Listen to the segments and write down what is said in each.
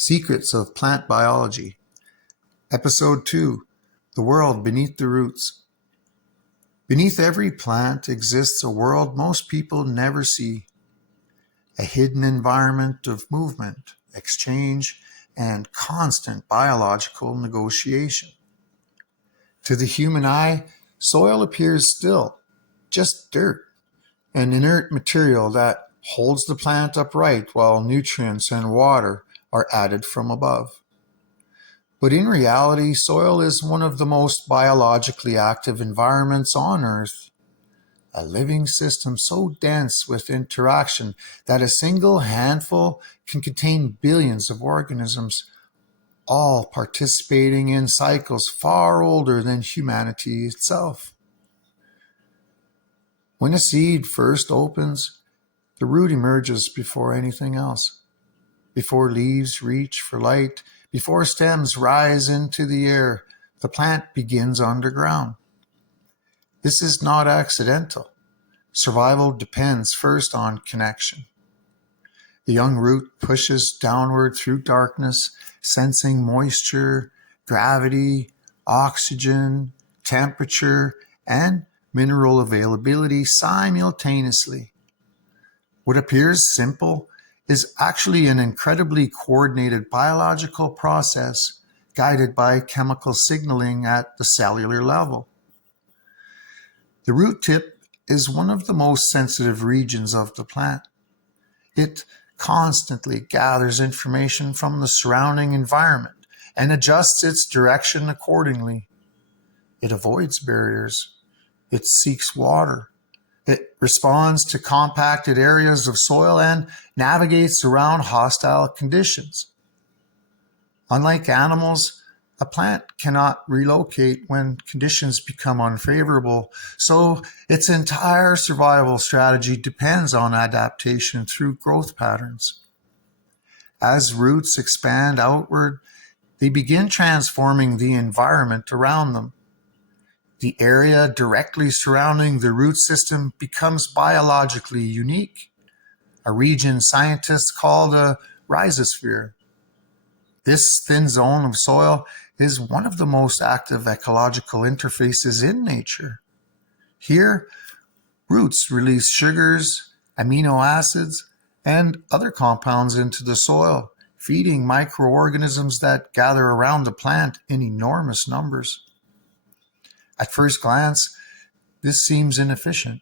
Secrets of Plant Biology. Episode 2. The World Beneath the Roots. Beneath every plant exists a world most people never see. A hidden environment of movement, exchange, and constant biological negotiation. To the human eye, soil appears still, just dirt, an inert material that holds the plant upright while nutrients and water are added from above. But in reality, soil is one of the most biologically active environments on Earth. A living system so dense with interaction that a single handful can contain billions of organisms, all participating in cycles far older than humanity itself. When a seed first opens, the root emerges before anything else. Before leaves reach for light, before stems rise into the air, the plant begins underground. This is not accidental. Survival depends first on connection. The young root pushes downward through darkness, sensing moisture, gravity, oxygen, temperature, and mineral availability simultaneously. What appears simple is actually an incredibly coordinated biological process guided by chemical signaling at the cellular level. The root tip is one of the most sensitive regions of the plant. It constantly gathers information from the surrounding environment and adjusts its direction accordingly. It avoids barriers. It seeks water. It responds to compacted areas of soil and navigates around hostile conditions. Unlike animals, a plant cannot relocate when conditions become unfavorable, so its entire survival strategy depends on adaptation through growth patterns. As roots expand outward, they begin transforming the environment around them. The area directly surrounding the root system becomes biologically unique, a region scientists call the Rhizosphere. This thin zone of soil is one of the most active ecological interfaces in nature. Here, roots release sugars, amino acids, and other compounds into the soil, feeding microorganisms that gather around the plant in enormous numbers. At first glance, this seems inefficient.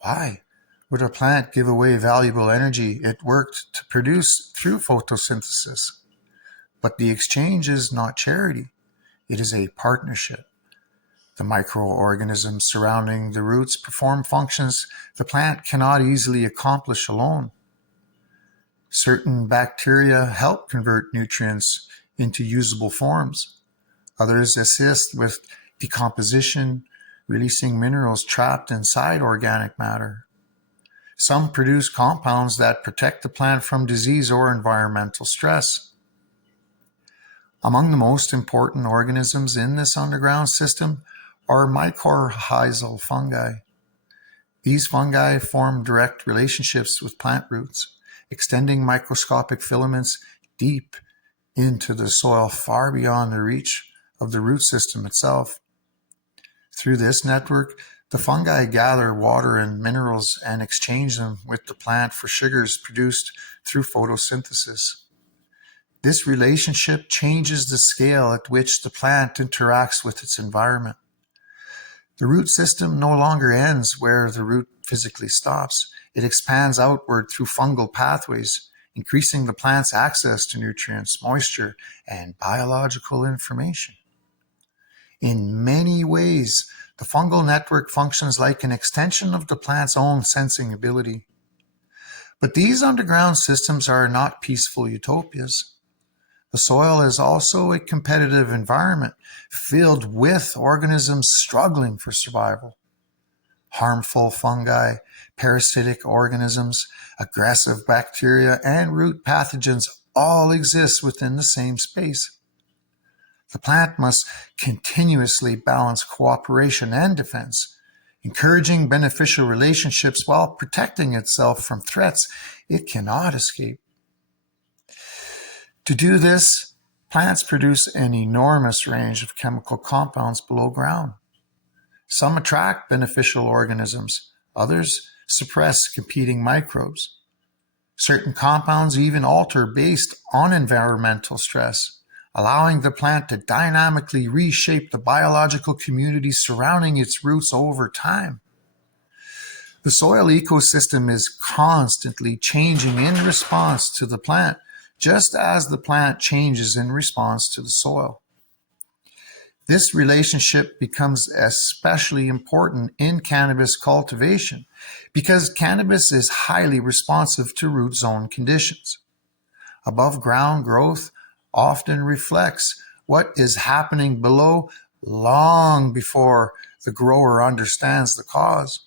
Why would a plant give away valuable energy it worked to produce through photosynthesis? But the exchange is not charity. It is a partnership. The microorganisms surrounding the roots perform functions the plant cannot easily accomplish alone. Certain bacteria help convert nutrients into usable forms. Others assist with decomposition, releasing minerals trapped inside organic matter. Some produce compounds that protect the plant from disease or environmental stress. Among the most important organisms in this underground system are mycorrhizal fungi. These fungi form direct relationships with plant roots, extending microscopic filaments deep into the soil far beyond the reach of the root system itself. Through this network, the fungi gather water and minerals and exchange them with the plant for sugars produced through photosynthesis. This relationship changes the scale at which the plant interacts with its environment. The root system no longer ends where the root physically stops. It expands outward through fungal pathways, increasing the plant's access to nutrients, moisture, and biological information. In many ways, the fungal network functions like an extension of the plant's own sensing ability. But these underground systems are not peaceful utopias. The soil is also a competitive environment filled with organisms struggling for survival. Harmful fungi, parasitic organisms, aggressive bacteria, and root pathogens all exist within the same space. The plant must continuously balance cooperation and defense, encouraging beneficial relationships while protecting itself from threats it cannot escape. To do this, plants produce an enormous range of chemical compounds below ground. Some attract beneficial organisms, others suppress competing microbes. Certain compounds even alter based on environmental stress, allowing the plant to dynamically reshape the biological community surrounding its roots over time. The soil ecosystem is constantly changing in response to the plant, just as the plant changes in response to the soil. This relationship becomes especially important in cannabis cultivation because cannabis is highly responsive to root zone conditions. Above ground growth often reflects what is happening below long before the grower understands the cause.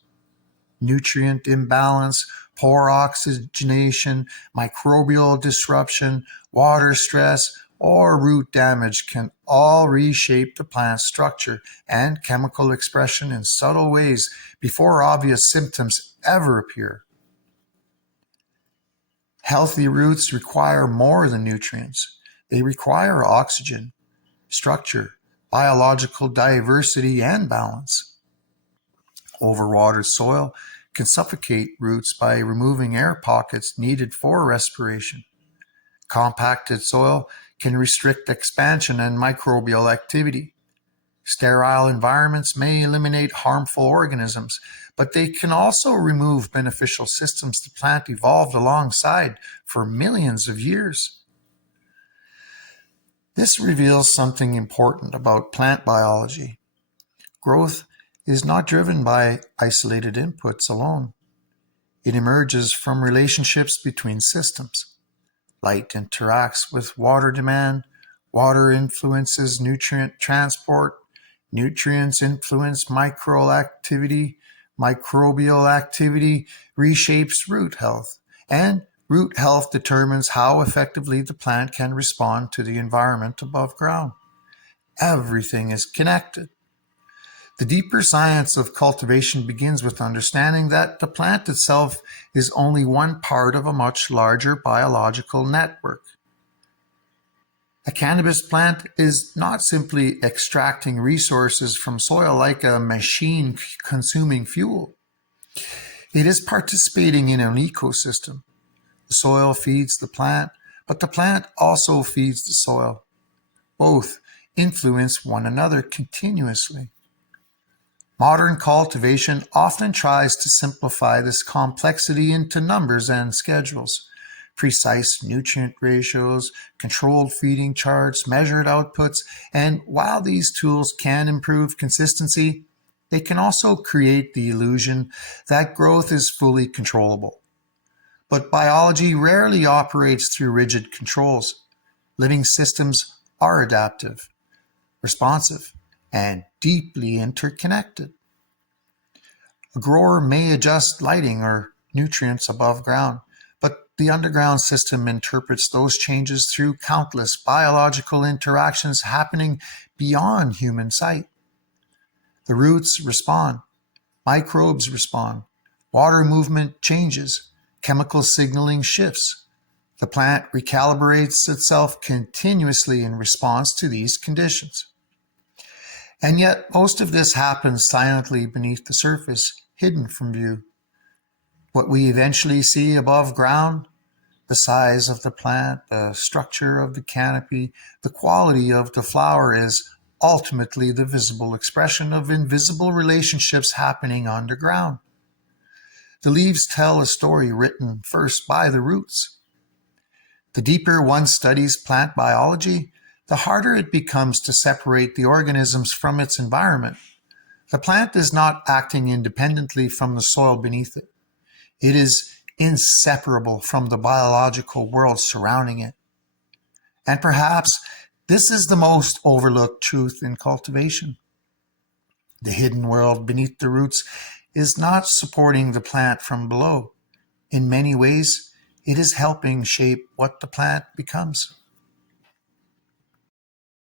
Nutrient imbalance, poor oxygenation, microbial disruption, water stress, or root damage can all reshape the plant's structure and chemical expression in subtle ways before obvious symptoms ever appear. Healthy roots require more than nutrients. They require oxygen, structure, biological diversity, and balance. Overwatered soil can suffocate roots by removing air pockets needed for respiration. Compacted soil can restrict expansion and microbial activity. Sterile environments may eliminate harmful organisms, but they can also remove beneficial systems the plant evolved alongside for millions of years. This reveals something important about plant biology. Growth is not driven by isolated inputs alone. It emerges from relationships between systems. Light interacts with water demand, water influences nutrient transport, nutrients influence microbial activity reshapes root health, and root health determines how effectively the plant can respond to the environment above ground. Everything is connected. The deeper science of cultivation begins with understanding that the plant itself is only one part of a much larger biological network. A cannabis plant is not simply extracting resources from soil like a machine consuming fuel. It is participating in an ecosystem. The soil feeds the plant, but the plant also feeds the soil. Both influence one another continuously. Modern cultivation often tries to simplify this complexity into numbers and schedules. Precise nutrient ratios, controlled feeding charts, measured outputs, and while these tools can improve consistency, they can also create the illusion that growth is fully controllable. But biology rarely operates through rigid controls. Living systems are adaptive, responsive, and deeply interconnected. A grower may adjust lighting or nutrients above ground, but the underground system interprets those changes through countless biological interactions happening beyond human sight. The roots respond, microbes respond, water movement changes, chemical signaling shifts. The plant recalibrates itself continuously in response to these conditions. And yet, most of this happens silently beneath the surface, hidden from view. What we eventually see above ground, the size of the plant, the structure of the canopy, the quality of the flower is ultimately the visible expression of invisible relationships happening underground. The leaves tell a story written first by the roots. The deeper one studies plant biology, the harder it becomes to separate the organisms from its environment. The plant is not acting independently from the soil beneath it. It is inseparable from the biological world surrounding it. And perhaps this is the most overlooked truth in cultivation. The hidden world beneath the roots is not supporting the plant from below. In many ways, it is helping shape what the plant becomes.